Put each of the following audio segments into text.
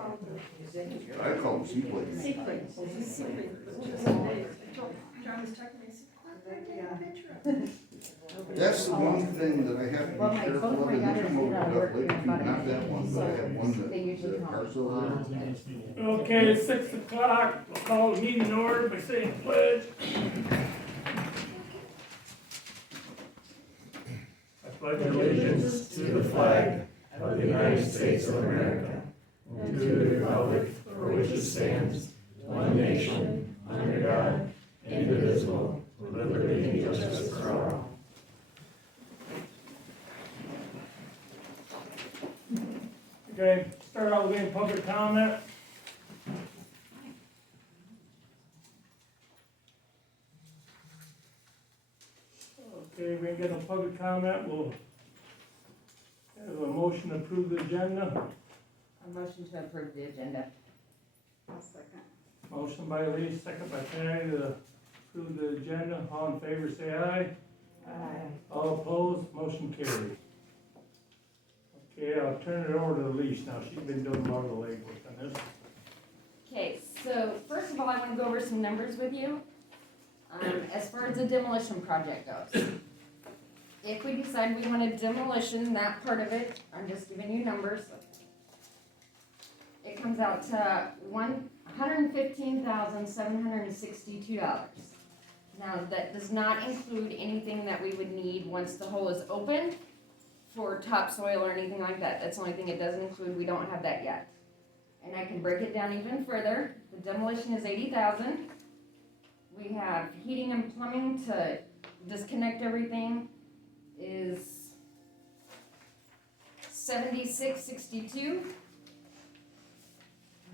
I call them seaplanes. Sequence. John was talking, I said, That's the one thing that I have to Well, be my careful both of, my and daughters come get over out of Duck work Lake in too, about a not that minute, one, but I have one so they usually that come. parks over there. Okay, it's 6 o'clock, we'll call the meeting in order by saying pledge. I pledge allegiance to the flag of the United States of America and to the republic for which it stands, one nation, under God, indivisible, with liberty and justice for all. Okay, start out with any public comment. Okay, we ain't got no public comment, we'll have a motion to approve the agenda. A motion to approve the agenda. I'll second. Motion by Lee, second by Patty to approve the agenda. All in favor, say aye. Aye. All opposed, motion carried. Okay, I'll turn it over to Elise now. She's been doing a lot of the legwork on this. Okay, so first of all, I want to go over some numbers with you. As far as the demolition project goes. If we decide we want a demolition, that part of it, I'm just giving you numbers. It comes out to $115,762. Now, that does not include anything that we would need once the hole is open for topsoil or anything like that. That's the only thing it doesn't include. We don't have that yet. And I can break it down even further. The demolition is $80,000. We have heating and plumbing to disconnect everything is $76.62.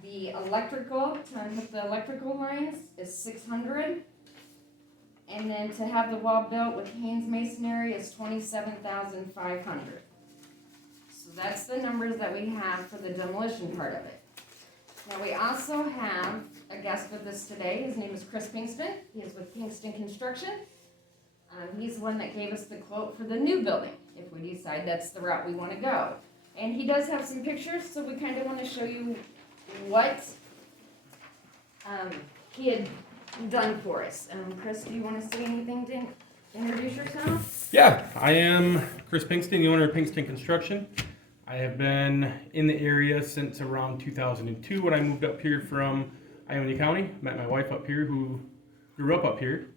The electrical, to unhook the electrical lines is $600. And then to have the wall built with Haynes Masonry is $27,500. So that's the numbers that we have for the demolition part of it. Now we also have a guest with us today. His name is Chris Pinkston. He is with Pinkston Construction. He's the one that gave us the quote for the new building, if we decide that's the route we want to go. And he does have some pictures, so we kind of want to show you what he had done for us. Chris, do you want to say anything to introduce yourself? Yeah, I am Chris Pinkston, the owner of Pinkston Construction. I have been in the area since around 2002 when I moved up here from Ionia County. Met my wife up here who grew up up here.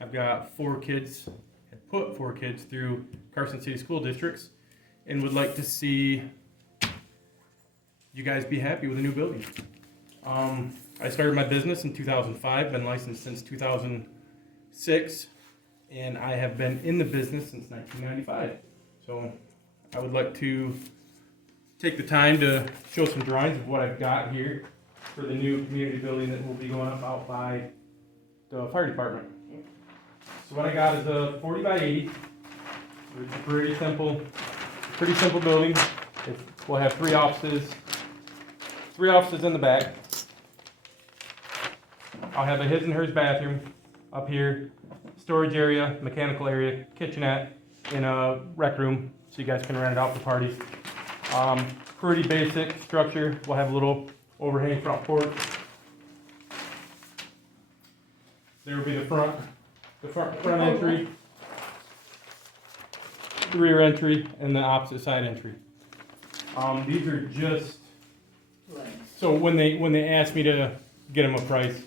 I've got 4 kids, have put 4 kids through Carson City School Districts, and would like to see you guys be happy with a new building. I started my business in 2005, been licensed since 2006, and I have been in the business since 1995. So I would like to take the time to show some drawings of what I've got here for the new community building that will be going up out by the fire department. So what I got is a 40 by 80, which is pretty simple building. We'll have 3 offices in the back. I'll have a his and hers bathroom up here, storage area, mechanical area, kitchenette, and a rec room so you guys can rent it out for parties. Pretty basic structure. We'll have a little overhang front porch. There will be the front entry, the rear entry, and the opposite side entry. These are just so when they asked me to get them a price,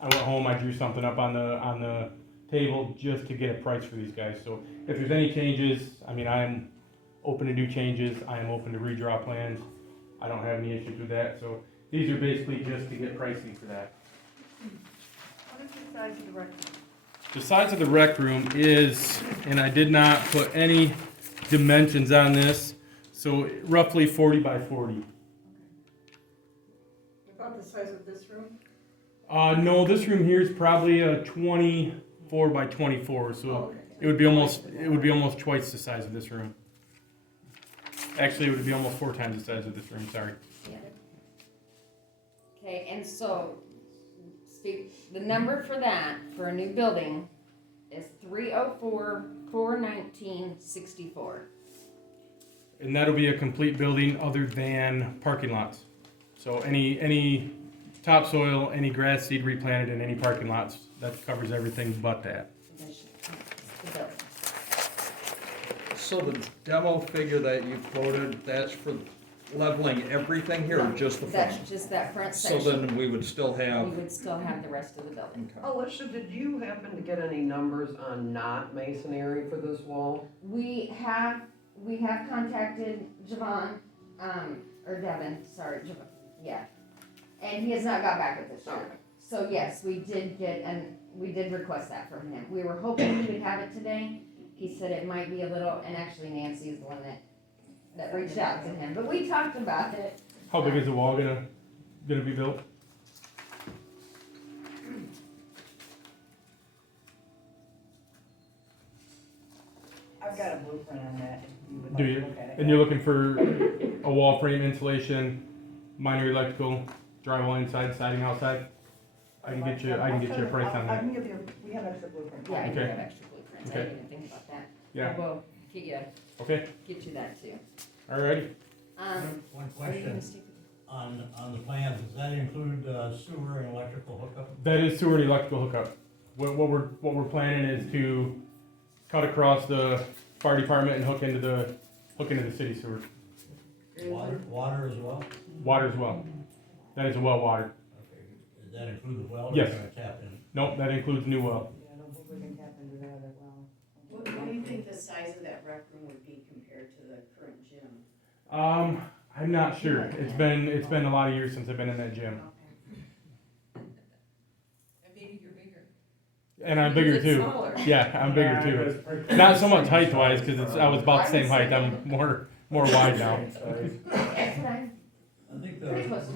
I went home, I drew something up on the table just to get a price for these guys. So if there's any changes, I mean, I am open to do changes. I am open to redraw plans. I don't have any issues with that. So these are basically just to get pricing for that. What is the size of the rec room? The size of the rec room is, and I did not put any dimensions on this, so roughly 40 by 40. About the size of this room? No, this room here is probably a 24 by 24, so Okay. it would be almost twice the size of this room. Actually, it would be almost 4 times the size of this room. Sorry. Yeah. Okay, and so the number for that for a new building is $304,419.64. And that'll be a complete building other than parking lots. So any topsoil, any grass seed replanted in any parking lots, that covers everything but that. The building. So the demo figure that you quoted, that's for leveling everything here or just the front? That's just that front So section. then we would still We have, would still have the rest of the building. okay. Alicia, did you happen to get any numbers on not masonry for this wall? We have contacted Javon, or Devin, sorry, Javon, yeah. And he has not got back with us yet. So yes, we did request that from him. We were hoping he would have it today. He said it might be a little, and actually Nancy is the one that reached out to him, but we talked about it. How big is the wall gonna be built? I've got a blueprint on that, if you would Do like you? to look at it. And you're looking for a wall frame insulation, minor electrical, drywall inside, siding outside? I can get you a price on I that. can give you, we have extra blueprint. Yeah, I do Okay. have extra blueprints. I Okay. didn't even think about that. Yeah, We'll okay, get you that too. alrighty. One Are you gonna question, stick with on the plans, does that include sewer and electrical hookup? That is sewer and electrical hookup. What we're planning is to cut across the fire department and hook into the city sewer. Water as well? Water as well. That is a well water. Okay, does that include the well? or Yes. can I tap in? Nope, that includes new well. Yeah, I don't think we can tap into that as well. What do you think the size of that rec room would be compared to the current gym? I'm not sure. It's been a lot of years since I've been in that gym. Maybe you're bigger. And I'm bigger too. Yeah, I'm bigger too. Not so much height wise, cause I was about the same height. I'm more wide now. That's what I'm I think pretty the close to.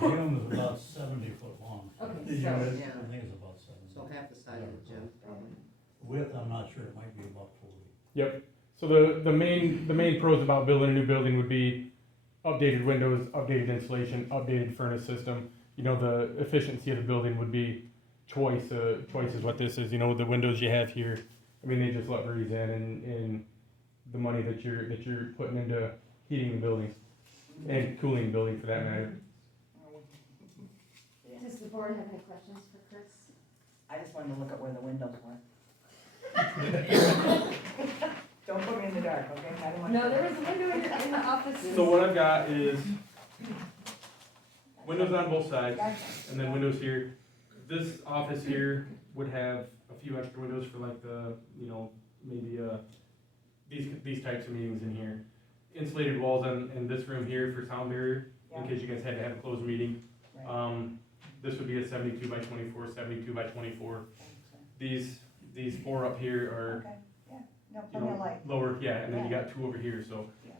gym is about 70 foot long. Okay, I so, think it's about 70. half the size of the gym, probably. Width, I'm not sure, it might be about 40. So the main pros about building a new building would be updated windows, updated insulation, updated furnace system. You know, the efficiency of the building would be twice as what this is. You know, the windows you have here, I mean, they just let breeze in, and the money that you're putting into heating the building and cooling the building for that matter. does the board have any questions for Chris? I just wanted to look at where the windows were. Don't put me in the dark, okay? I don't want. No, there was a window in the office. So what I've got is windows on both sides, Gotcha. and then windows here. This office here would have a few extra windows for like the, you know, maybe these types of meetings in here. Insulated walls in this room here for sound barrier, in Yeah. case you guys had to have a closed meeting. Right. This would be a 72 by 24, 72 by 24. These four up here are, Okay, yeah, no, you plenty of know, light. lower, yeah, and then you got two over here, so. Yeah.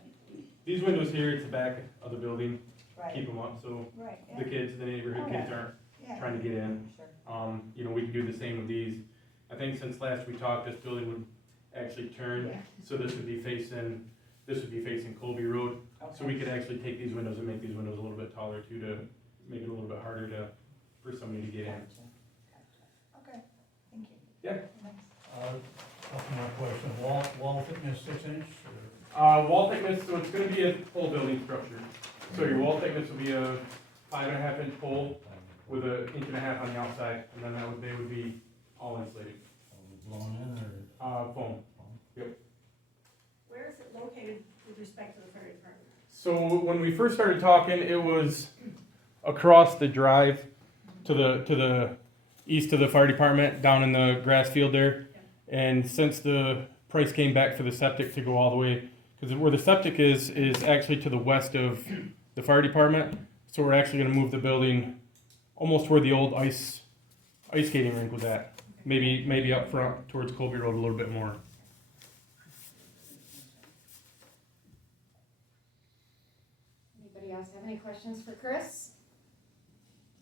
These windows here, it's the back of the building, Right, keep them up, so right, the yeah, kids, the neighborhood Oh, kids yeah. aren't yeah. trying to get in. Sure. You know, we can do the same with these. I think since last we talked, this building would actually turn, Yeah. so this would be facing Colby Road. So we could actually take these windows and make these windows a little bit taller too, to make it a little bit harder for somebody to get in. Gotcha. Okay, thank you. Yeah. Thanks. Couple more questions, wall thickness 6 inch? Or? Wall thickness, so it's gonna be a pole building structure. So your wall thickness will be a 5.5 inch pole with 1.5 inches on the outside, and then they would be all insulated. Blown in or? Foam. Where is it located with respect to the fire department? So when we first started talking, it was across the drive to the east of the fire department, down in the grass field there. And since the price came back for the septic to go all the way, because where the septic is actually to the west of the fire department. So we're actually gonna move the building almost where the old ice skating rink was at. Maybe up front towards Colby Road a little bit more. Anybody else have any questions for Chris?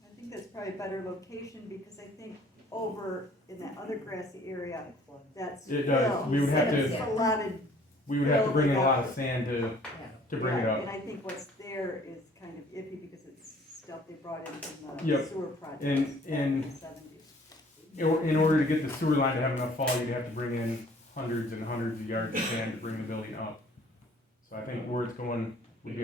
I think that's probably a better location, because I think over in that other grassy area, that's. It does. We would have to- It's a lot of. We would have to bring in a lot of sand to bring it Yeah, up. and I think what's there is kind of iffy, because it's stuff they brought in from the Yep. sewer project. And- in the 70s. In order to get the sewer line to have enough fall, you'd have to bring in hundreds and hundreds of yards of sand to bring the building up. So I think where it's going would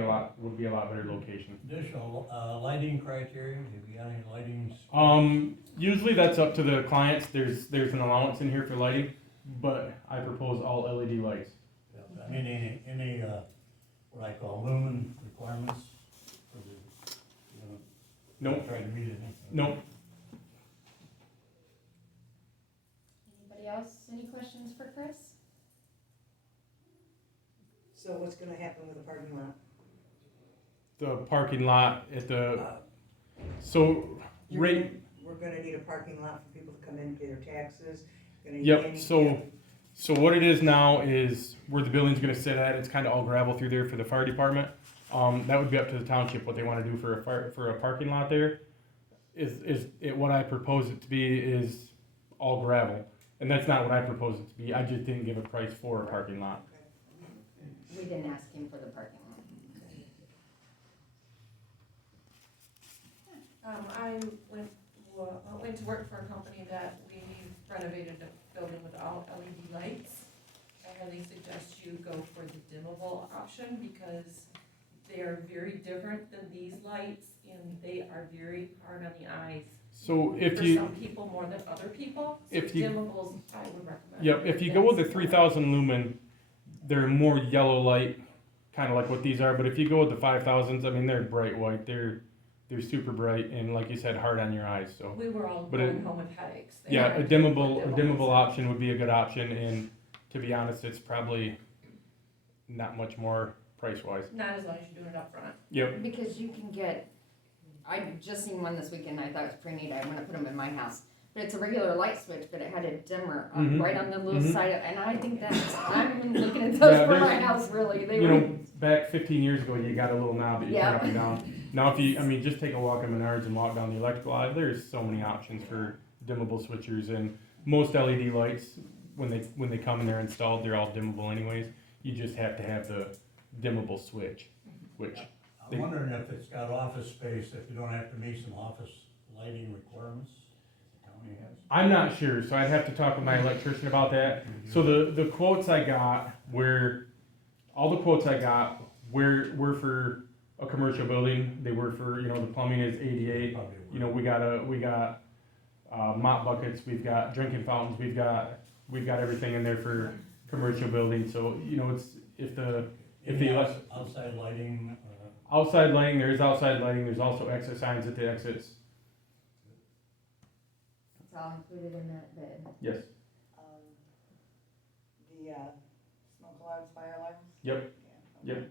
be a lot better location. Additional, lighting criteria, have you got any lighting? Usually that's up to the clients. There's an allowance in here for lighting, but I propose all LED lights. I mean, any, what I call lumen requirements for the, Nope. trying to meet anything? Nope. Anybody else, any questions for Chris? So what's gonna happen with the parking lot? The parking lot at the, so, right, We're gonna need a parking lot for people to come in, pay their taxes, gonna need yep, handicap. so what it is now is where the building's gonna sit at, it's kinda all gravel through there for the fire department. That would be up to the township, what they wanna do for a parking lot there. What I propose it to be is all gravel, and that's not what I propose it to be, I just didn't give a price for a parking lot. We didn't ask him for the parking lot. I went to work for a company that we renovated a building with all LED lights. I highly suggest you go for the dimmable option because they are very different than these lights and they are very hard on the eyes. So if For you, some people more than other people, so if you- dimmables I would recommend. yep, if you go with the 3,000 lumen, they're more yellow light, kinda like what these are, but if you go with the 5,000s, I mean, they're bright white, they're super bright, and like you said, hard on your eyes, so. We were all But going home with headaches. They Yeah, had a to dimmable put dimmables. option would be a good option, and to be honest, it's probably not much more price-wise. Not as long as you're doing it up front. Yep, Because you can get, I just seen one this weekend, I thought it was pretty neat, I'm gonna put them in my house. But it's a regular light switch, but it had a dimmer Mhm. right on the little Mhm. side, and I think that's, I'm looking at Yeah, those for my there's- house, really, they you were. know, back 15 years ago, you got a little knob that you turn Yeah. up and down. Now, if you, I mean, just take a walk in Menards and walk down the electrical aisle, there's so many options for dimmable switchers, and most LED lights, when they come and they're installed, they're all dimmable anyways. You just have to have the dimmable switch, which, I'm wondering if it's got office space, if you don't have to meet some office lighting requirements the county has. I'm not sure, so I'd have to talk with my electrician about that. So the quotes I got were for a commercial building. They were for, you know, the plumbing is 88. Probably You know, we got mop buckets, we've got drinking fountains, we've got everything in there for commercial buildings. So, you know, it's, if the Any elec- outside lighting, outside lighting, there is outside lighting, there's also exit signs at the exits. It's all included in that bid. Yes, The, smoke alarms, fire alarms? Yep. Yeah. Yep.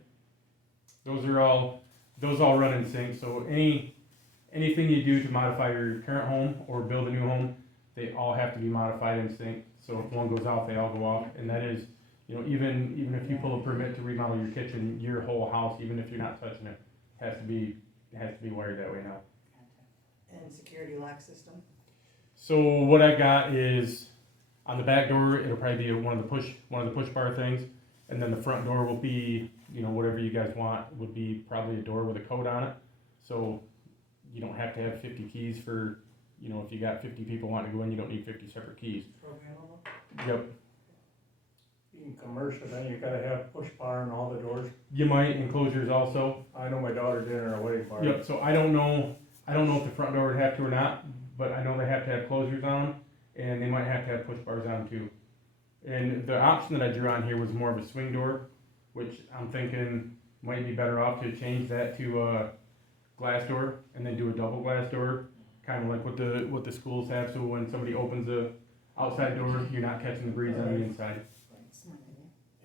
those all run in sync, so anything you do to modify your current home or build a new home, they all have to be modified in sync. So if one goes off, they all go off, and that is, you know, even if you pull a permit to remodel your kitchen, your whole house, even if you're not touching it, has to be wired that way now. And security lock system? So what I got is, on the back door, it'll probably be one of the push bar things, and then the front door will be, you know, whatever you guys want, would be probably a door with a code on it. So you don't have to have 50 keys for, you know, if you got 50 people wanting to go in, you don't need 50 separate keys. Programmable? Yep. Being commercial, then you gotta have push bar on all the doors. You might, enclosures also. I know my daughter did in her wedding party. Yep, so I don't know if the front door would have to or not, but I know they have to have closures on them, and they might have to have push bars on too. And the option that I drew on here was more of a swing door, which I'm thinking might be better off to change that to a glass door and then do a double glass door, kind of like what the schools have, so when somebody opens the outside door, you're not catching the breeze on the inside. Smart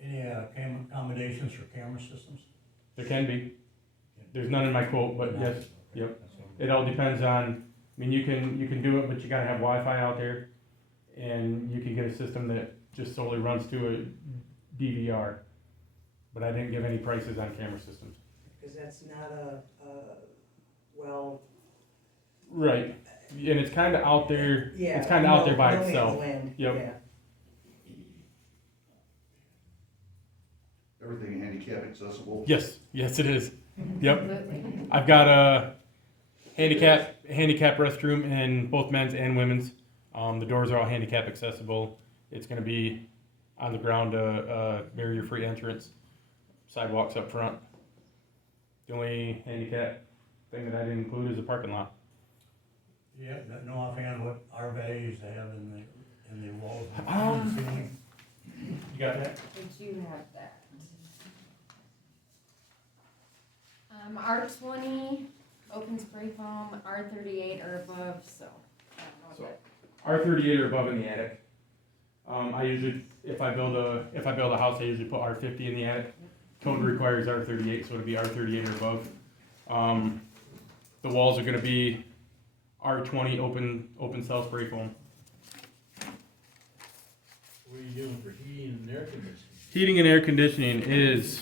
idea. any accommodations for camera systems? There can be. There's none in my quote, but yes, yep. It all depends on, I mean, you can do it, but you gotta have Wi-Fi out there, and you can get a system that just solely runs to a DVR. But I didn't give any prices on camera systems. Because that's not well. Right, and it's kinda out there, Yeah. it's kinda out there by no man's itself. land, Yep. yeah. Everything handicap accessible. Yes, it is. Yep. Absolutely. I've got a handicap restroom in both men's and women's. The doors are all handicap accessible. It's gonna be on the ground, barrier-free entrance, sidewalks up front. The only handicap thing that I didn't include is a parking lot. Yeah, no offhand what RVs they have in the walls and Um, ceiling. You got that? I do have that. R20, open spray foam, R38 or above, so. I don't know So- what R38 or above in the attic. I usually, if I build a house, I usually put R50 in the attic. Code requires R38, so it'll be R38 or above. The walls are gonna be R20 open cell spray foam. What are you doing for heating and air conditioning? Heating and air conditioning is,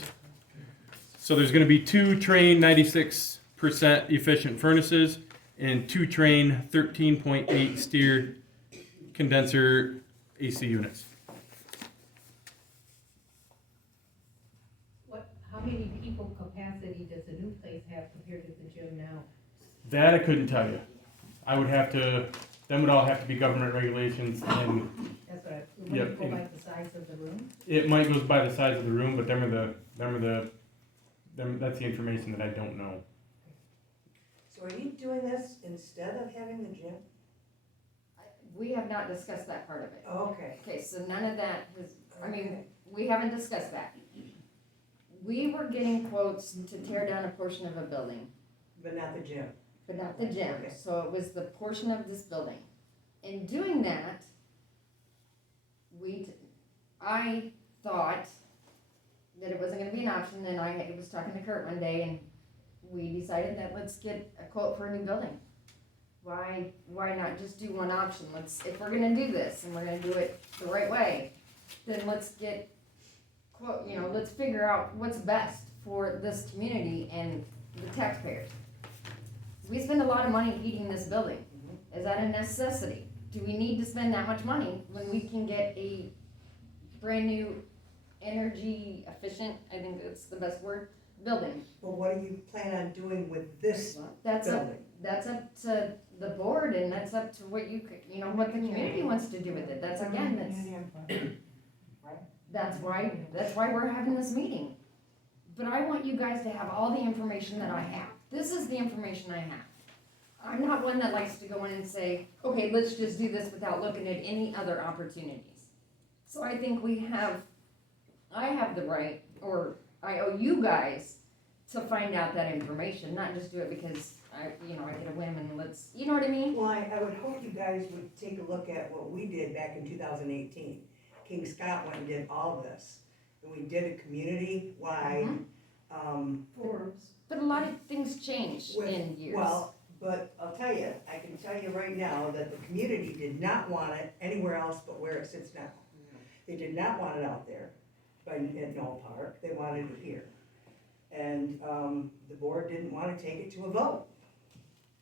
so there's gonna be 2 Train 96% efficient furnaces and 2 Train 13.8 steer condenser AC units. How many people capacity does the new place have compared to the gym now? That I couldn't tell you. I would have to, them would all have to be government regulations, and That's what I, when Yep, you go and- by the size of the room? it might go by the size of the room, but that's the information that I don't know. So are you doing this instead of having the gym? We have not discussed that part of it. Okay. Okay, so none of that has, I mean, we haven't discussed that. We were getting quotes to tear down a portion of a building, But not the gym. but not the gym, Okay. so it was the portion of this building. In doing that, I thought that it wasn't gonna be an option, and I was talking to Kurt one day, and we decided that let's get a quote for a new building. Why not just do one option? If we're gonna do this, and we're gonna do it the right way, then let's get quote, let's figure out what's best for this community and the taxpayers. We spend a lot of money heating this building. Is that a necessity? Do we need to spend that much money when we can get a brand new energy efficient, I think that's the best word, building? Well, what do you plan on doing with this That's up, building? that's up to the board, and that's up to what what the community wants to do with it. That's that's why we're having this meeting. But I want you guys to have all the information that I have. This is the information I have. I'm not one that likes to go in and say, okay, let's just do this without looking at any other opportunities. So I think I have the right, or I owe you guys to find out that information, not just do it because I get a whim and you know what I mean? Well, I would hope you guys would take a look at what we did back in 2018. King Scott went and did all of this. And we did a community-wide, Forums. But a lot of things change in years. Well, but I'll tell you, I can tell you right now that the community did not want it anywhere else but where it sits now. They did not want it out there at Knoll Park, they wanted it here. And, the board didn't wanna take it to a vote.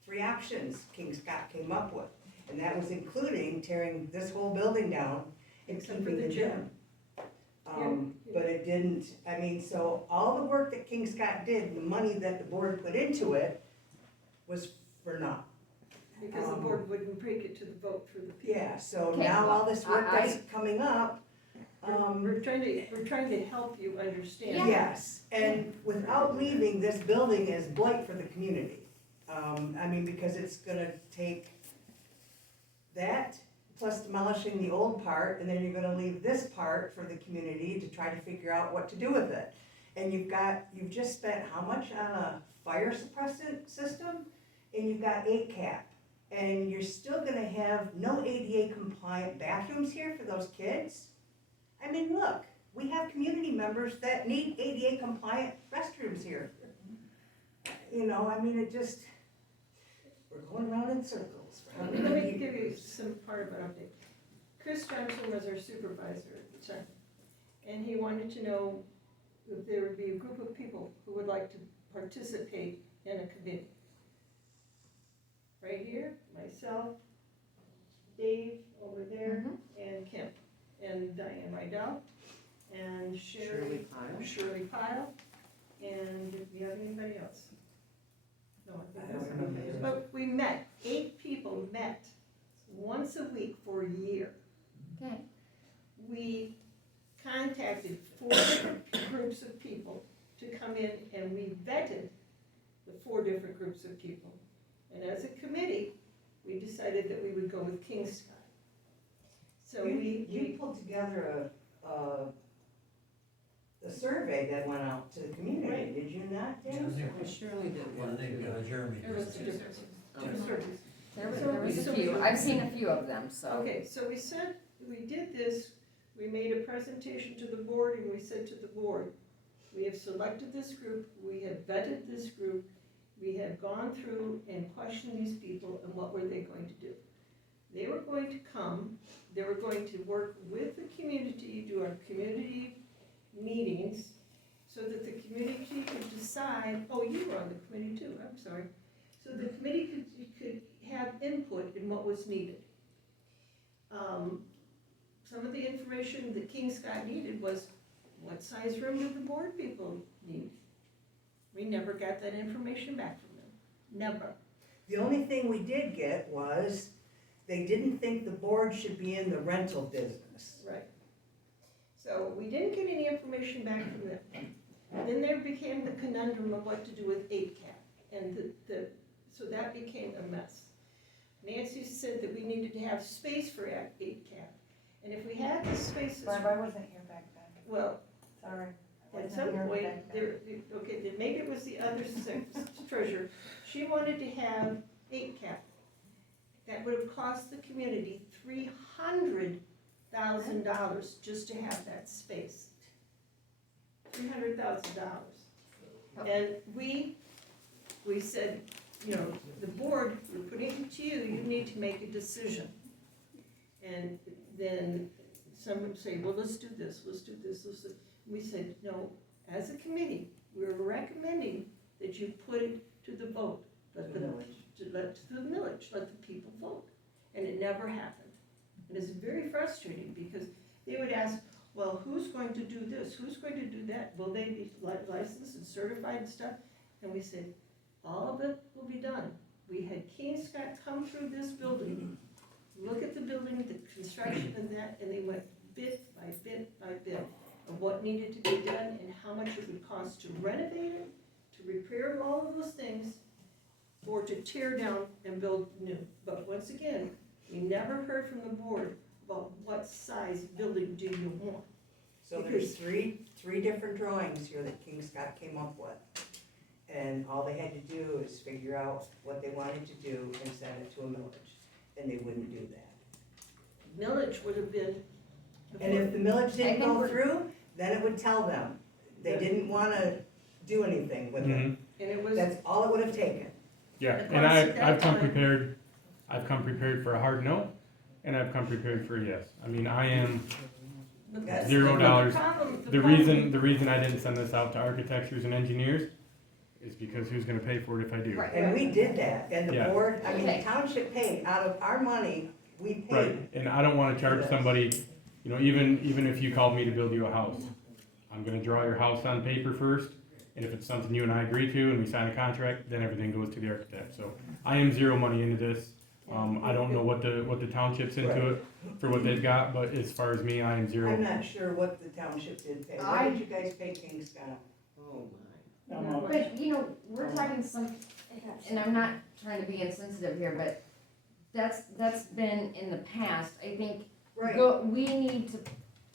3 options King Scott came up with, and that was including tearing this whole building down and Except for keeping the the gym. gym. But it didn't, so all the work that King Scott did, the money that the board put into it was for naught. Because the board wouldn't break it to the vote for the people. Yeah, so Okay, now all well, this work I- that's coming up, We're trying to help you understand. yes, and without leaving this building as blight for the community. Because it's gonna take that, plus demolishing the old part, and then you're gonna leave this part for the community to try to figure out what to do with it. And you've just spent how much on a fire suppressant system? And you've got 8 cap. And you're still gonna have no ADA compliant bathrooms here for those kids? Look, we have community members that need ADA compliant restrooms here. We're going around in circles. Let me give you some part of an update. Chris Johnson was our supervisor at the time, and he wanted to know if there would be a group of people who would like to participate in a committee. Right here, myself, Dave over there, and Kim, and Diane Rydell, and Shirley Pyle, and do we have anybody else? No, I think that's anybody else. But we met, 8 people met once a week for a year. Okay. We contacted 4 different groups of people to come in, and we vetted different groups of people. And as a committee, we decided that we would go with King Sky. So You pulled together a survey that went out to the community, Right. did you not, Dan? Shirley did Yeah, one. they, Jeremy. There was did. two surveys. There was a few, I've seen a few of them, so. Okay, so we did this, we made a presentation to the board, and we said to the board, we have selected this group, we have vetted this group, we have gone through and questioned these people, and what were they going to do? They were going to come, they were going to work with the community, do our community meetings, so that the community could decide, oh, you were on the committee too, I'm sorry. So the committee could have input in what was needed. Some of the information that King Scott needed was, what size room did the board people need? We never got that information back from them, never. The only thing we did get was, they didn't think the board should be in the rental business. Right. So we didn't get any information back from them. Then there became the conundrum of what to do with 8CAP, and so that became a mess. Nancy said that we needed to have space for 8CAP, and if we had the spaces. Barb, I wasn't here back then, Well, sorry. I at wasn't some here point, back then. okay, then maybe it was the other treasurer. She wanted to have 8CAP. That would have cost the community $300,000 just to have that space. $300,000. And we said, you know, the board, we're putting it to you, you need to make a decision. And then some would say, well, let's do this, let's do this, let's do. We said, no, as a committee, we're recommending that you put it to the vote. Let the millage, let the people vote. And it never happened. And it's very frustrating because they would ask, well, who's going to do this? Who's going to do that? Will they be licensed and certified and stuff? And we said, all of it will be done. We had King Scott come through this building, look at the building, the construction and that, and they went bit by bit by bit of what needed to be done and how much it would cost to renovate it, to repair all of those things, or to tear down and build new. But once again, we never heard from the board about what size building do you want. So there's three different drawings here that King Scott came up with. And all they had to do is figure out what they wanted to do and send it to a millage, and they wouldn't do that. Millage would have been. And if the millage didn't go through, then it would tell them. They didn't wanna do anything with it. And it was. That's all it would have taken. Yeah, The and cost at that I've come time- prepared, for a hard no, and I've come prepared for a yes. I mean, I am, That's $0. The the problem- reason I didn't send this out to architects and engineers is because who's gonna pay for it if I do? Right. And we did that, and the Yeah. board, I mean, Okay. the township paid, out of our money, we paid. Right, and I don't wanna charge somebody, you know, even if you called me to build you a house, I'm gonna draw your house on paper first, and if it's something you and I agree to and we sign a contract, then everything goes to the architect, so I am zero money into this. I don't know what the township's into it for what they've got, but as far as me, I am zero. I'm not sure what the township did pay. What did you guys pay King Scott? Oh, my. But, you know, we're talking and I'm not trying to be insensitive here, but that's been in the past. I think we need to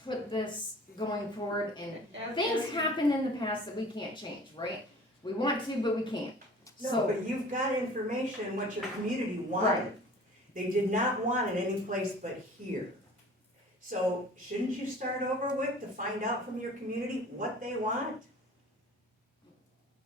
put this going forward, and things happen in the past that we can't change, right? We want to, but we can't. No, So, but you've got information, what your community Right. wanted. They did not want it any place but here. So shouldn't you start over with to find out from your community what they want?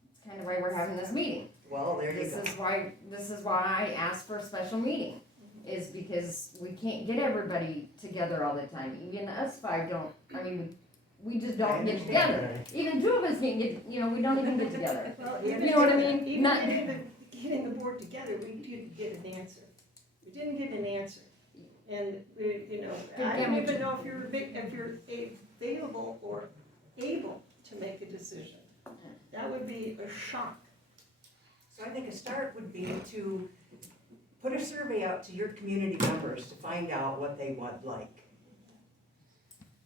it's kind of why we're having this meeting. Well, there you This go. is why I asked for a special meeting, is because we can't get everybody together all the time. Even us five don't, I mean, we just don't get together. Even two of us can't get, you know, we don't even get together. Well, You know what I mean? Even Not- getting the board together, we didn't get an answer. We didn't get an answer. And, you know, I don't even know if you're available or able to make a decision. That would be a shock. So I think a start would be to put a survey out to your community members to find out what they would like.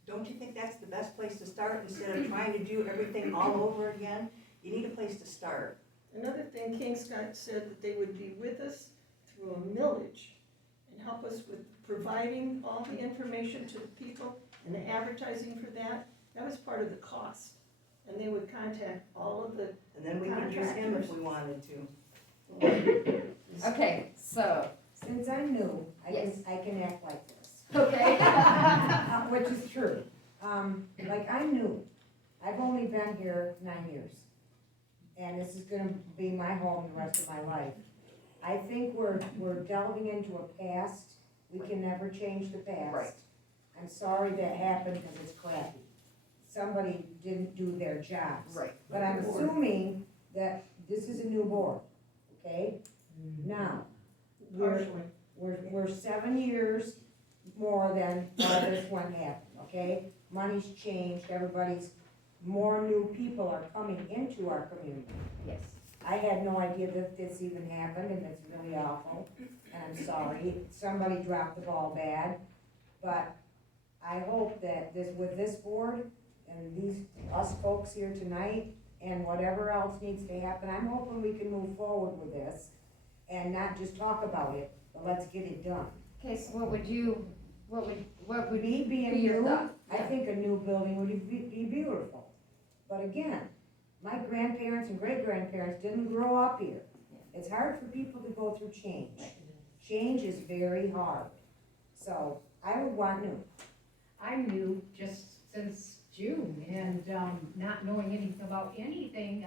Don't you think that's the best place to start instead of trying to do everything all over again? You need a place to start. Another thing, King Scott said that they would be with us through a millage and help us with providing all the information to the people and the advertising for that. That was part of the cost. And they would contact all of the, And then we could use him if we wanted to. Okay, so, Since I'm new, Yes. I can act like this. okay. Which is true. Like, I'm new. I've only been here 9 years. And this is gonna be my home the rest of my life. I think we're delving into a past. We can never change the past. Right. I'm sorry that happened because it's crappy. Somebody didn't do their jobs. Right. But I'm assuming that this is a new board, okay? Now, partially. we're 7 years more than all this one happened, okay? Money's changed, more new people are coming into our community. Yes. I had no idea that this even happened, and it's really awful, and I'm sorry, somebody dropped the ball bad, but I hope that with this board, and us folks here tonight, and whatever else needs to happen, I'm hoping we can move forward with this, and not just talk about it, but let's get it done. Okay, so what would Me being be your new, thought? I think a new building would be beautiful. But again, my grandparents and great-grandparents didn't grow up here. It's hard for people to go through change. Change is very hard. So I would want new. I'm new just since June, and not knowing anything about anything,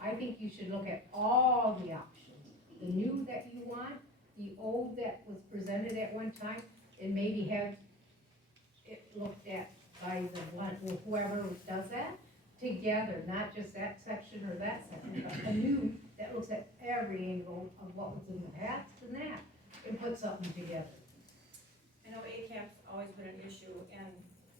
I think you should look at all the options. The new that you want, the old that was presented at one time, and maybe have it looked at by the one, or whoever does that, together, not just that section or that section, but a new that looks at every angle of what was in the past and that, and put something together. I know ACAP's always been an issue, and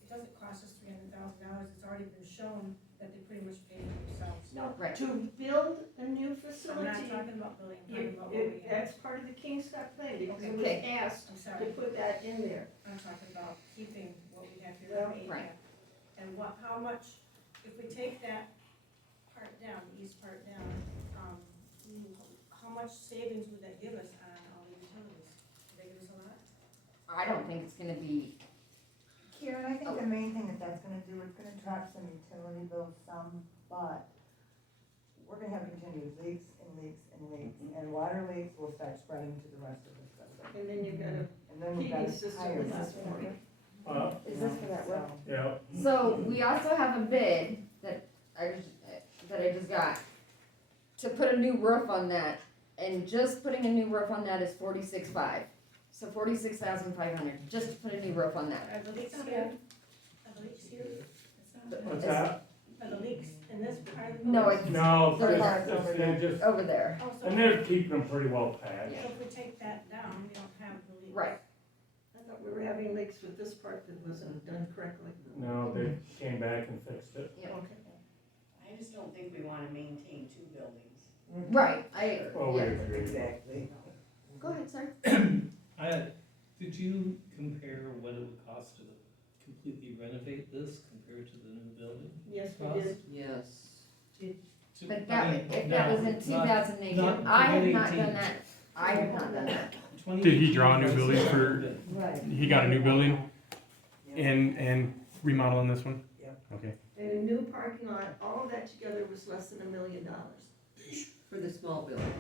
it doesn't cost us $300,000, it's already been shown that they pretty much paid for themselves. No, Right. to build a new I'm facility, not talking about building, I'm talking about what we have. that's part of the King Scott plan, because it was Okay. asked I'm to sorry, put that in there. I'm talking about keeping what we have here Well, from right. ACAP. And how much, if we take that part down, the east part down, how much savings would that give us on all the utilities? Would they give us a lot? I don't think it's gonna be, Karen, I think the main thing that's gonna do, it's gonna drop some utility bills some, but we're gonna have continued leaks and leaks and leaks, and water leaks will start spreading to the rest of the building. And then you got a And then we've got heating a system higher with this system. one. Is this for that roof? Yeah, so we also have a bid that I just got to put a new roof on that, and just putting a new roof on that is $46,500. So $46,500, just to put a new roof on that. Are the leaks here? Are the leaks here? what's that? Are the leaks in this part of the? No, building? it's No, They're they just, over there. Oh, so and they're keeping them pretty well patched. if we take that down, we don't have the leaks. Right. I thought we were having leaks with this part that wasn't done correctly. No, they came back and fixed it. Yeah. Okay. I just don't think we wanna maintain two buildings. Right, Well, we yeah. agree. Exactly. Go ahead, sir. Did you compare what it would cost to completely renovate this compared to the new building? Yes, we did. Yes. But that was in 2008. I have not done that. I have not done that. Did he draw a new building for, Right. he got a new building and remodeling this one? Yep. Okay. And a new parking lot, all of that together was less than $1 million For the small building.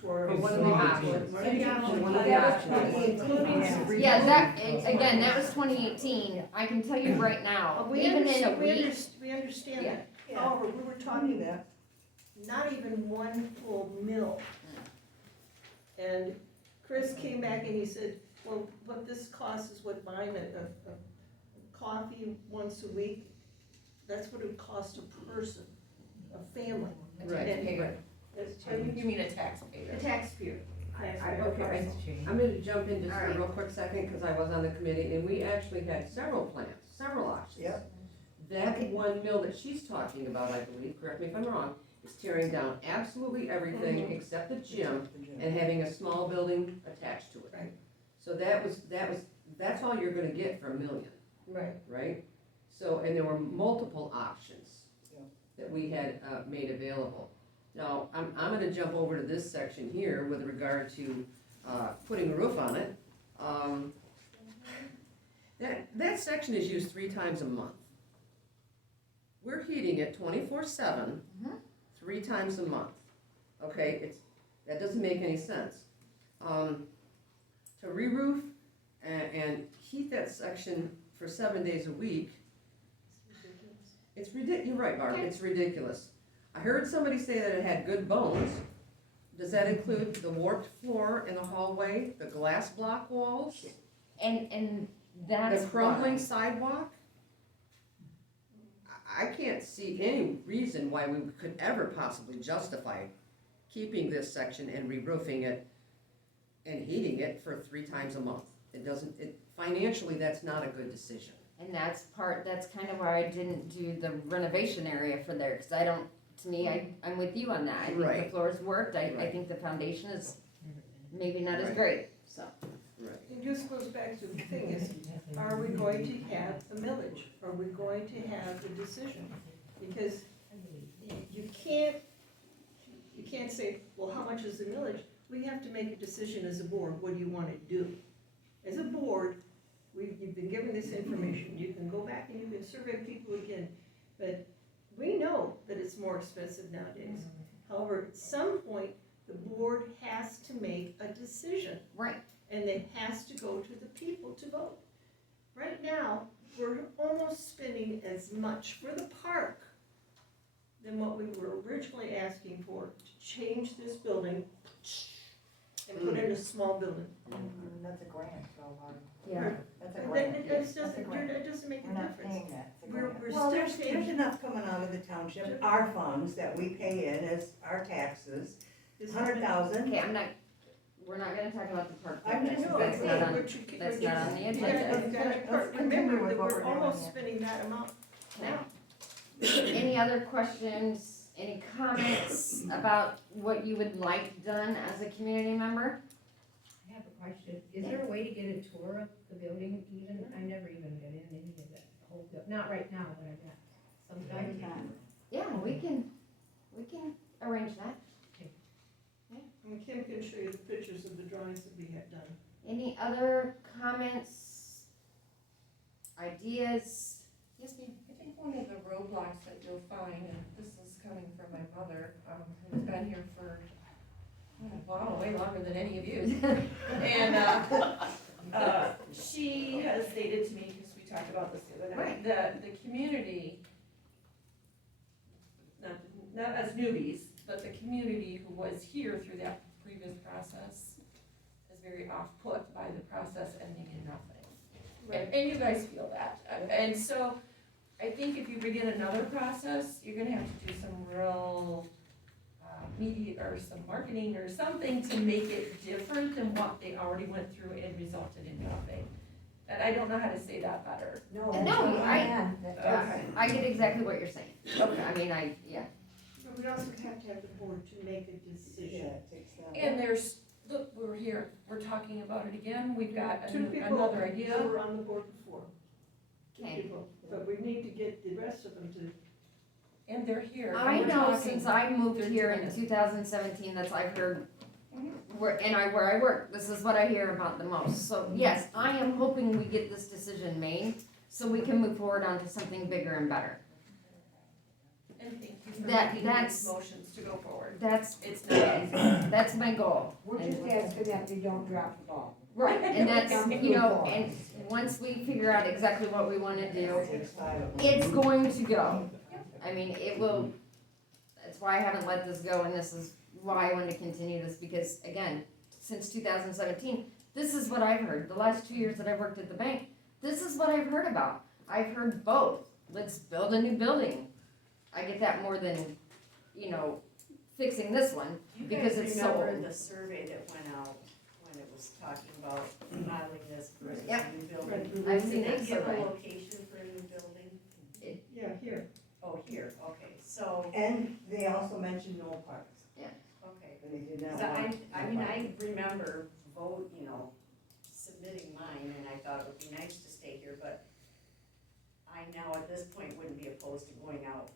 for. For one of the options. One of the options. One of the That was options. 2018. Yeah, again, that was 2018. I can tell you right now, We even in a understand, week, we understand Yeah. that. Yeah. However, we were talking not even one full mill. And Chris came back and he said, well, what this costs is what buying a coffee once a week, that's what it would cost a person, a family. Right. And You mean a taxpayer? a taxpayer. Okay, I'm gonna jump in just for a real quick second, because I was on the committee, and we actually had several plans, several options. Yep. That one mill that she's talking about, I believe, correct me if I'm wrong, is tearing down absolutely everything except the gym and having a small building attached to it. Right. So that's all you're gonna get for $1 million, Right. right? So, and there were multiple options Yeah. that we had, made available. Now, I'm gonna jump over to this section here with regard to, putting a roof on it. That section is used 3 times a month. We're heating it 24/7, 3 times a month. Okay, that doesn't make any sense. To re-roof and heat that section for 7 days a week, it's ridiculous. You're right, Barb, it's ridiculous. I heard somebody say that it had good bones. Does that include the warped floor in the hallway, the glass block walls, And that's the crumbling why. sidewalk? I can't see any reason why we could ever possibly justify keeping this section and re-roofing it and heating it for 3 times a month. Financially, that's not a good decision. And that's kind of why I didn't do the renovation area for there, cause I don't, to me, I'm with you on that. I think the Right. floor's worked, I Right. think the foundation is maybe not as Right. great, so. Right. It just goes back to the thing is, are we going to have a millage? Are we going to have a decision? Because you can't say, well, how much is the millage? We have to make a decision as a board, what do you wanna do? As a board, you've been given this information, you can go back and you can survey people again, but we know that it's more expensive nowadays. However, at some point, the board has to make a decision. Right. And it has to go to the people to vote. Right now, we're almost spending as much for the park than what we were originally asking for to change this building and put in a small building. That's a grant, so, Yeah. that's a And grant. then it That's a doesn't, grant. it doesn't make We're a not difference. paying that, it's a We're grant. Well, still there's paying. enough coming out of the township, our funds that we pay in as our taxes, This is- 100,000. Okay, we're not gonna talk about the park. I'm just No, That's but not on, what you- that's what you- not on the you agenda. gotta Let's remember continue with that what we're we're doing almost here. spending that amount now. Any other questions, any comments about what you would like done as a community member? I have a question. Is there a way to get a tour of the building even? I never even got in any of that whole, not right now, but I got sometime. Yeah, we can arrange that. And Kim can show you the pictures of the drawings that we had done. Any other comments, ideas? Yes, ma'am. I think one of the roadblocks that you'll find, and this is coming from my mother, who's been here for, wow, way longer than any of you. And, she has stated to me, because we talked about this the other night, that the community, not as newbies, but the community who was here through that previous process is very off-put by the process ending in nothing. And you guys feel that. And so, I think if you begin another process, you're gonna have to do some real media or some marketing or something to make it different than what they already went through and resulted in nothing. And I don't know how to say that better. No, I get exactly what you're saying. Okay, I mean, But we also have to have the board to make a decision. And there's, look, we're talking about it again, we've got Two people another idea. that were on the board before. Two Okay. people. But we need to get the rest of them to. And they're here. and I we're know talking. since I moved They're here doing in it. 2017, that's I've heard, where I work, this is what I hear about the most. So yes, I am hoping we get this decision made, so we can move forward onto something bigger and better. And thank you for That- making that's- these motions to go forward. That's, It's not easy. that's my goal. We're just asking that they don't drop the ball. Right, and that's, and once we figure out exactly what we wanna do, it's going to go. I mean, it will, that's why I haven't let this go, and this is why I want to continue this, because again, since 2017, this is what I've heard. The last 2 years that I've worked at the bank, this is what I've heard about. I've heard both. Let's build a new building. I get that more than, fixing this one, because it's so You guys remember old. the survey that went out when it was talking about remodeling this versus Yep. a new building? I've seen Did that they give survey. a location for a new building? Yeah, here. Oh, here, okay, so, And they also mentioned no parks, okay. and they did not So want. I remember submitting mine, and I thought it would be nice to stay here, but I now at this point wouldn't be opposed to going out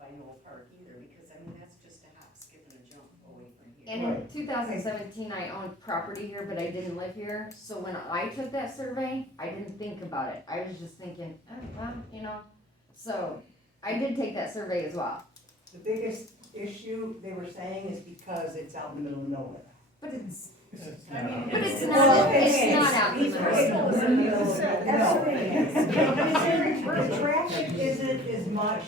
by Knoll Park either, because that's just a hop, skip, And in 2017, I owned property here, but I didn't live here. So when I took that survey, I didn't think about it. I was just thinking, oh, well, you know. So I did take that survey as well. The biggest issue they were saying is because it's out in the middle of nowhere. But it's I mean, but it's Well, not out in the middle. That's what it is. The traffic isn't as much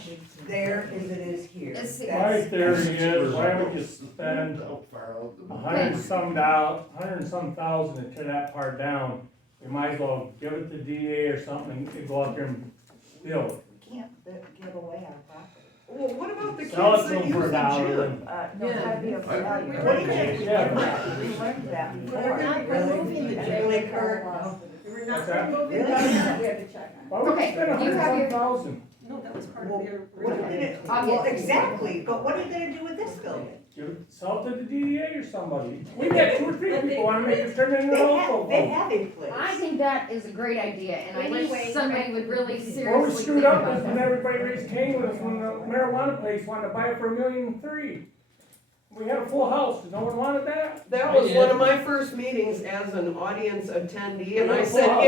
there as it is here. It's- That's- my theory is, why would you spend How far out? hundred and some thousand to tear that part down? You might as well give it to DA or something and go out there and build it. We can't give away our property. Well, what about the kids Sell it to that them use for the a dollar gym? then. No, it's gotta be a value. What do you think? Yeah. We learned that We're not removing the gym. Really, Kurt? We're What's not that? removing Really? the We gym. have to check on it. Why would you Okay, spend you have your- $100,000? No, that was part Well, of your what are you original. gonna, well, exactly, but what are you gonna do with this building? Sell it to the DEA or somebody. We got 2 or 3 people wanna make it turn into They an awful have, they vote. have a place. I think that is a great idea, and I Anyway, wish somebody would really Where we seriously screwed think up about is when that. everybody raised Cain with us when the marijuana place wanted to buy it for $1.3 million. We had a full house, no one wanted that. That was one of my first meetings as an audience attendee, and I Yeah, said, well,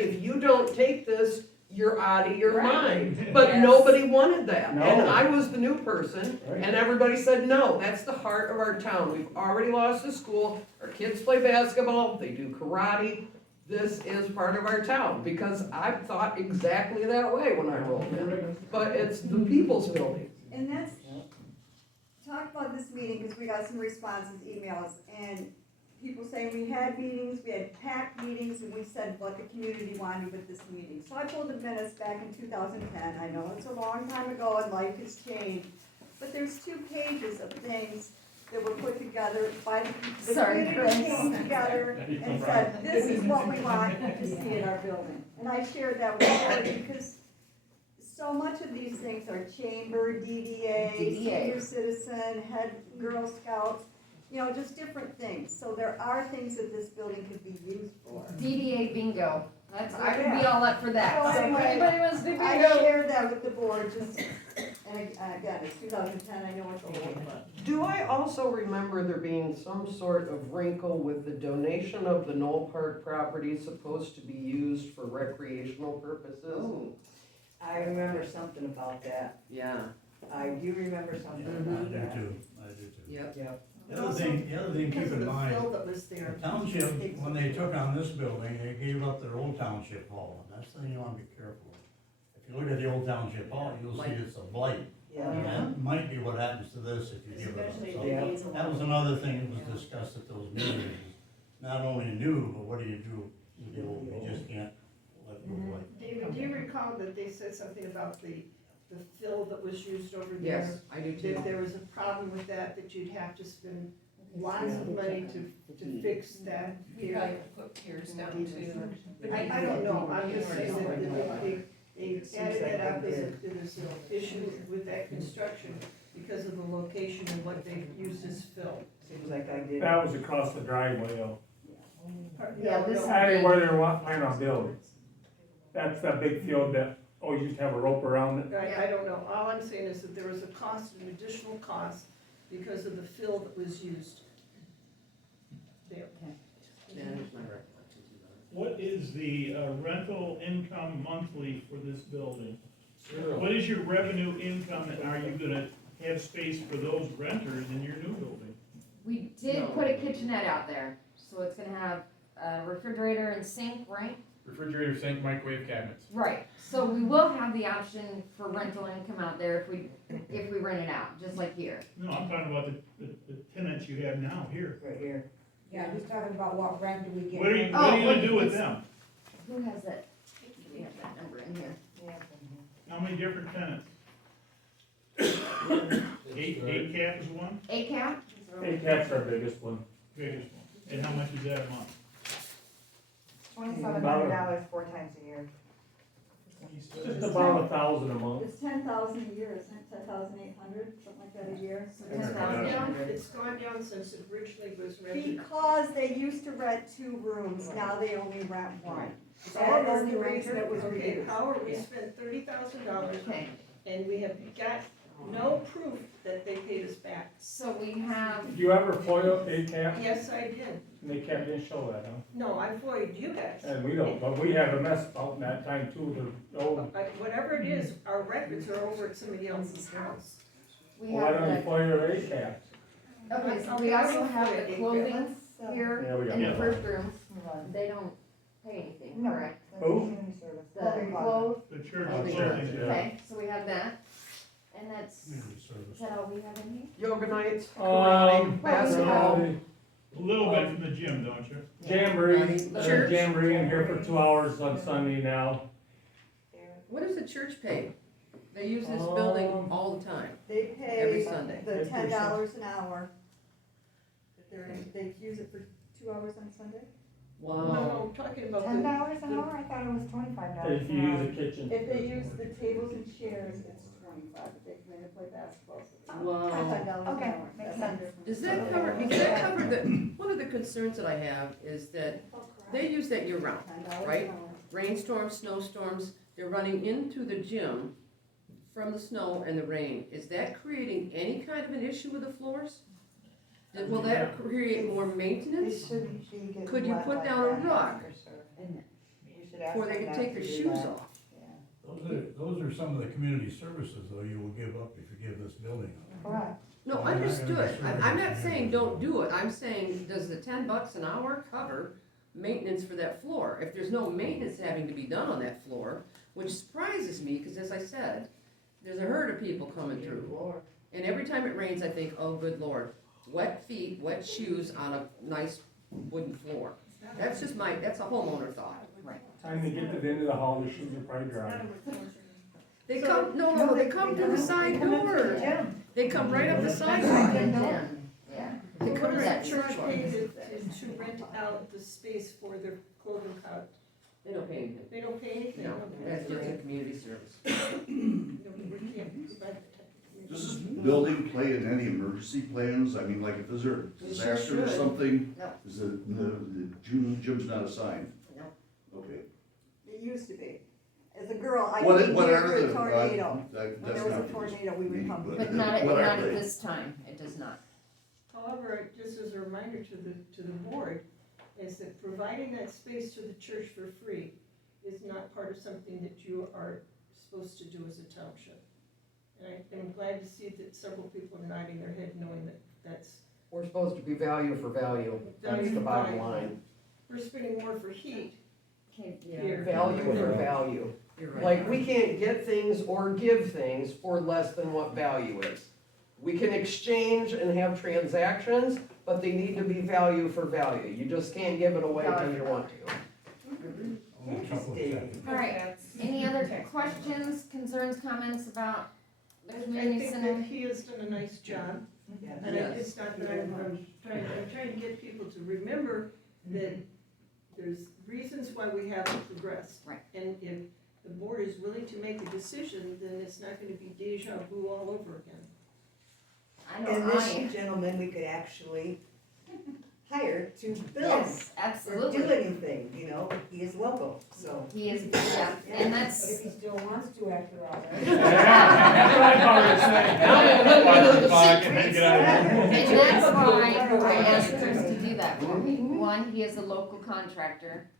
if you don't take this, you're out of your mind. But Yes. nobody wanted that, No. and I was the new person, Right. and everybody said, no, that's the heart of our town. We've already lost the school, our kids play basketball, they do karate. This is part of our town, because I thought exactly that way when I rolled in. But it's the people's building. And that's, talk about this meeting, because we got some responses, emails, and people saying we had meetings, we had packed meetings, and we said what the community wanted with this meeting. So I pulled the minutes back in 2010, I know it's a long time ago and life has changed, but there's 2 pages of things that were put together by the Sorry, community Chris. came together and said, this is what we want to see in our building. And I shared that with everybody, because so much of these things are chamber, DDA, senior citizen, head Girl Scouts, you know, just different things. So there are things that this building could be used for. DDA bingo, that's, I would be Yeah. all up for that. So So if anyway, anybody wants to do I bingo. shared that with the board, just, and again, it's 2010, I know it's old, but. Do I also remember there being some sort of wrinkle with the donation of the Knoll Park property supposed to be used for recreational purposes? I remember something about that. Yeah. I do remember something I about do that. too, I do too. Yep. Yep. The other thing, keep Because of in the mind, fill that was there. the township, when they took on this building, they gave up their old township hall, and that's the thing you wanna be careful of. If you look at the old township hall, you'll see it's a blight. And Yeah. that might be what happens to this if you give it up. Especially So if it needs a that was another thing that was discussed at those meetings, is not only new, but what do you do with the old, you just can't let it go away. David, do you recall that they said something about the fill that was used over there? Yes, I do too. That there was a problem with that you'd have to spend lots of money to fix that. We probably put piers down too. I don't know, I'm just saying that they added that up as an issue with that construction because of the location and what they used as fill. Seems like I did. That was across the driveway, though. Yeah, this- That ain't where they're planning on building. That's that big field that always used to have a rope around it. I don't know, all I'm saying is that there was a cost, an additional cost, because of the fill that was used there. Yeah, that's my recollection. What is the rental income monthly for this building? What is your revenue income, and are you gonna have space for those renters in your new building? We did put a kitchenette out there, so it's gonna have a refrigerator and sink, right? Refrigerator, sink, microwave cabinets. Right, so we will have the option for rental income out there if we rent it out, just like here. No, I'm talking about the tenants you have now here. Right here. Yeah, he's talking about what rent do we get. What are you Oh, gonna do with them? Who has that? We have that number in here. How many different tenants? Eight cap is one? ACAP? ACAP's our biggest one. Biggest one. And how much is that a month? $2,700 4 times a year. Just about 1,000 a month. It's 10,000 a year, isn't it, 10,800, something like that a year? So 10,000. It's gone down since it originally was rented. Because they used to rent 2 rooms, now they only rent 1. So That what is the reason it was Okay, reduced. Howard, we spent $30,000 Okay, and we have got no proof that they paid us back. So we have, Did you ever FOIA ACAP? Yes, I did. And ACAP didn't show that, huh? No, I FOIA'd you guys. And we don't, but we had a mess out in that time too, the old, Whatever it is, our records are over at somebody else's house. we why don't you have FOIA ACAP? the, okay, so we also have the clothing Yeah, here we got in the that. first room. They don't pay anything, No. correct? Who? Community service. The clothes, The church. Oh, is sure, something- yeah. okay, so we have that. And that's, Community is service. that all we have in here? Yoga nights, Um, karate, basketball. A little bit from the gym, don't you? Jamboree, Church. jamboree in here for 2 hours on Sunday now. What does the church pay? They use this building all the time. They Every pay Sunday. the $10 an hour. They use it for 2 hours on Sunday? No, no, I'm talking about $10 the, an hour? I thought it was $25 If an you hour. use the kitchen. If they use the tables and chairs, it's 25, if they come in and play basketball. So Wow. $10 an Okay, hour. makes That's sense. different. Does that cover the, one of the concerns that I have is that they use that year round. $10 Right. an hour. Rainstorms, snowstorms, they're running into the gym from the snow and the rain. Is that creating any kind of an issue with the floors? Will that create more It maintenance? shouldn't be getting Could you wet put like down a that, rock? for sure. You should ask Or they them can not take to their do shoes that. off? Yeah. Those are some of the community services though you will give up if you give this building up. Correct. No, Well, I'm not gonna understood. disturb I'm the not saying community. don't do it. I'm saying, does the $10 an hour cover maintenance for that floor? If there's no maintenance having to be done on that floor, which surprises me, because as I said, there's a herd of people coming through. And every time it rains, I think, oh, good Lord, wet feet, wet shoes on a nice wooden floor. That's just that's a homeowner thought. Time to get to the end of the hall, the shoes are probably dry. They come, no, they come through the side door. They come right up the side door. Yeah. They what come does right the up the church side pay door. to rent out the space for their clothing cart? They don't pay anything. They don't pay anything? No, Okay. that's just a community service. No, we can't provide that type of Does this community. building play in any emergency plans? I mean, like if there's a It sure disaster or should. something? No. Is the gym's not assigned? No. Okay. It used to be. As a girl, I What came what here are for a the, tornado. When that's there was not a for this tornado, we would meeting, come. But not what are at they? this time, it does not. However, just as a reminder to the board, is that providing that space to the church for free is not part of something that you are supposed to do as a township. And I'm glad to see that several people are nodding their head knowing that that's. We're supposed to be value for value. That's Value the for bottom value. line. We're spending more for heat Okay, here. Value for value. You're right. Like, we can't get things or give things for less than what value is. We can exchange and have transactions, but they need to be value for value. You just can't give it away till you want to. I'm gonna chuckle at that. All right, any other questions, concerns, comments about the I community think center? that he has done a nice job. And it's not that I'm trying to get people to remember that there's reasons why we haven't progressed. Right. And if the board is willing to make a decision, then it's not gonna be deja vu all over again. I know And I this am. gentleman, we could actually hire to build Yes, or do absolutely. anything, you know, he is local, so. He is, yeah, and that's, If he still wants to after all that. That's what I thought you were saying. Watch the clock and then get out of here. and that's why I asked Chris to do that for me. One, he is a local contractor,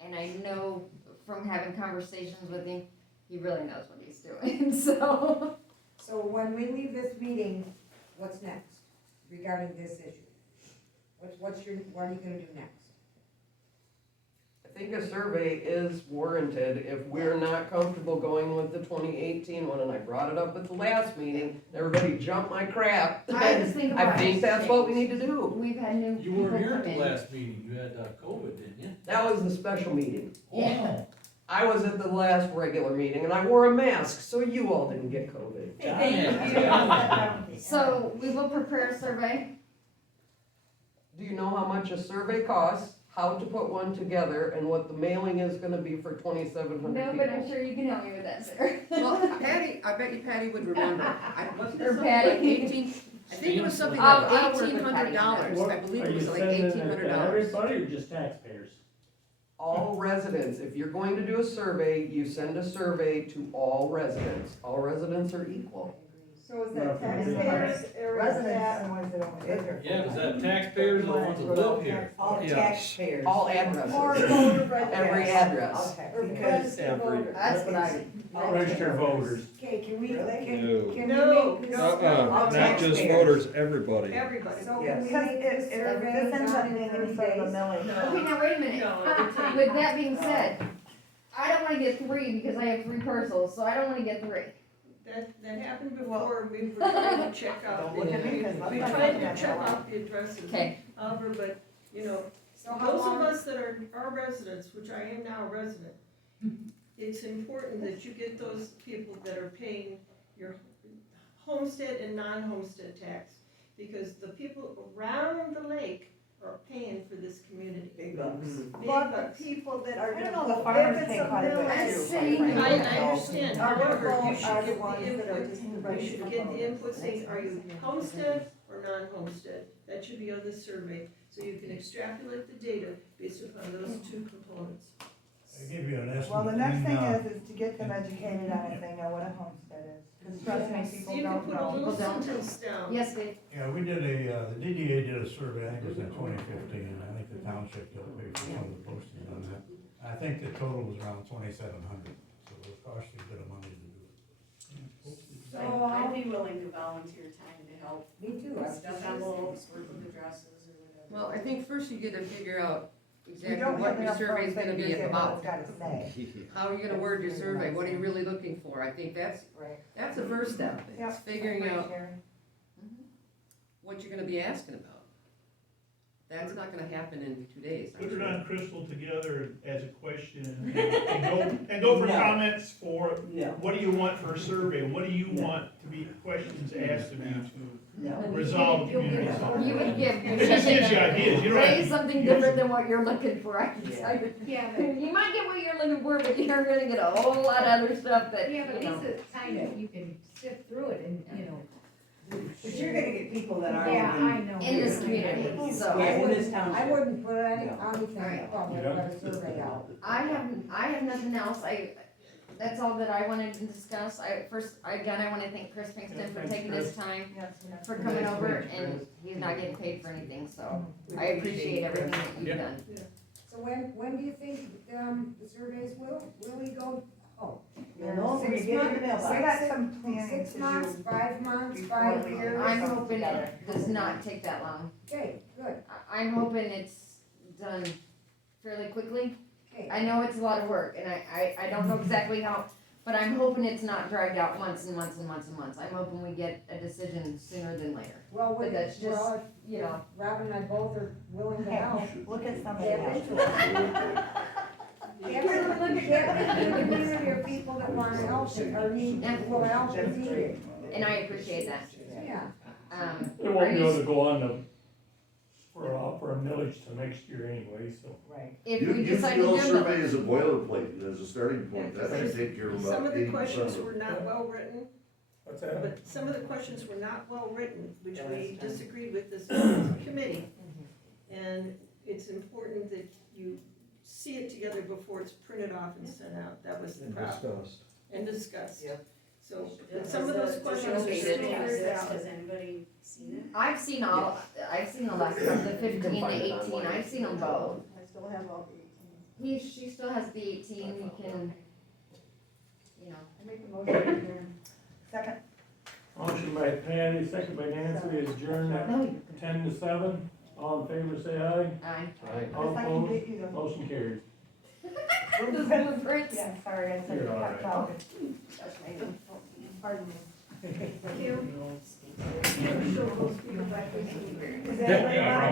and I know from having conversations with him, he really knows what he's doing, so. So when we leave this meeting, what's next regarding this issue? What are you gonna do next? I think a survey is warranted if we're not comfortable going with the 2018 one, and I brought it up at the last meeting. Everybody jumped my crap. I just think I about think it. that's what we need to do. We've had new You people were here come at the in. last meeting, you had COVID, didn't you? That was the special meeting. Yeah. I was at the last regular meeting and I wore a mask, so you all didn't get COVID. So we will prepare a survey. Do you know how much a survey costs, how to put one together, and what the mailing is gonna be for 2,700 people? No, but I'm sure you can help me with that, sir. Well, Patty, I bet you Patty would remember. Wasn't it Or something Patty. like 18? I think it was something Oh, like $1,800. $1,800. I believe it was like Are you sending it to $1,800. everybody or just taxpayers? All residents, if you're going to do a survey, you send a survey to all residents. All residents are equal. So is No, that for taxpayers or is Residents that? are the ones that don't live here. Yeah, is that taxpayers or the ones that live here? All Yeah. taxpayers. All Or addresses, voter registered? every address. Okay, Or because registered voters? That's what I, Registered voters. Okay, can we, Really? can No. we No, make this? no, All Not just taxpayers. voters, everybody. everybody. So Yes. can we Because make if, this if survey this ends up done in being 30 any sort of a days? millage. okay, now wait a minute. No, it would take- With that being said, I don't wanna get 3 because I have 3 parcels, so I don't wanna get 3. That happened before, we were trying to check out, Don't look at me, 'cause I'm we not tried looking to at check that. out the addresses. Okay. However, but, you know, So how those of long? us that are residents, which I am now a resident, it's important that you get those people that are paying your homestead and non-homestead tax. Because the people around the lake are paying for this community. Big bucks. Big But bucks. the people that are I gonna don't know, the vote, farmers if it's pay a quite a bit village. too. saying- I understand, Our however, you vote should are the get the ones that are input, just you registered should get the voters. input saying, are you homestead or non-homestead? That should be on the survey, so you can extrapolate the data based upon those 2 components. I give you an estimate. Well, the next thing in, is to get them educated on if they know what a homestead is. Because trust me, So people you can don't put a know. little People don't. sentence down. Yes, Dave? Yeah, we did the DDA did a survey, I think it was in 2015, and I think the township did pay for some of the postings on that. I think the total was around 2,700, so it cost you a bit of money to do it. So I'd be willing to volunteer time to help. Me too. Put stuff envelopes, work with addresses or whatever. Well, I think first you gotta figure out You exactly don't what have your enough survey's folks that gonna you be just say what about. it's gotta say. How are you gonna word your survey? What are you really looking for? I think that's Right. the first step. Yeah. It's figuring out Sharon. what you're gonna be asking about. That's not gonna happen in 2 days. I'm Put it sure. on Crystal together as a question and go for No. comments for, No, what do you want for a survey? What do you want to be, questions asked of you no. to resolve the community? You would give, It just gives you ideas, you don't have raise to. something different than what you're looking for, I can tell you. Yeah, but, You might get what you're looking for, but you're gonna get a whole lot of other stuff that, yeah, but you at know. least it's time that you can sift through it and, you know. But you're gonna get people that aren't Yeah, even. I know. In this community, so. Yeah, in this I township. wouldn't put any, No. anything Alright. public, but a survey out. I have nothing else, that's all that I wanted to discuss. Again, I wanna thank Chris Pinkston for Thanks, taking his time, Yes, yes. for coming over, and he's not getting paid for anything, so I appreciate everything that you've Yeah. done. So when do you think, the surveys will really go? Oh, You'll know when you 6 get your months, mailbox. I got some planning 6 to months, do. 5 months, before 5 we- years? I'm hoping it does not take that long. Okay, good, I'm hoping it's done fairly quickly. okay. I know it's a lot of work, and I don't know exactly how, but I'm hoping it's not dragged out months and months and months and months. I'm hoping we get a decision sooner than later. Well, But that's just, well, you know, Robin and I both are willing to help. Look at somebody They have else. interest. Can't really look at the community of people that wanna help and, or need, will help and need it. and I appreciate that. Yeah, It won't be able to go on for a millage to next year anyway, so. Right. If You, we you decide to feel do survey it, is a boilerplate as a starting point, Yeah, that should take care of Some about of the 80% questions of it. were not well written, What's that? but some of the questions were not well written, which Yeah, we that's fine. disagreed with this committee. And it's important that you see it together before it's printed off and sent out, that was the problem. And discussed. Yep. So, but some of those questions are Okay, still then. very valid. Has anybody seen it? I've seen the last couple, the 15 to 18, I've seen them both. I still have all the 18. She still has the 18, you can, you know. I make the motion to adjourn. Second. Motion by Patty, second by Nancy, we adjourn at 10 to 7. All in favor, say aye. Aye. All If I can opposed, get you the. motion carries. The blueprints. Yeah, sorry, I said You're it all cut right. out. Pardon me. Thank you. Is that Yeah. everybody?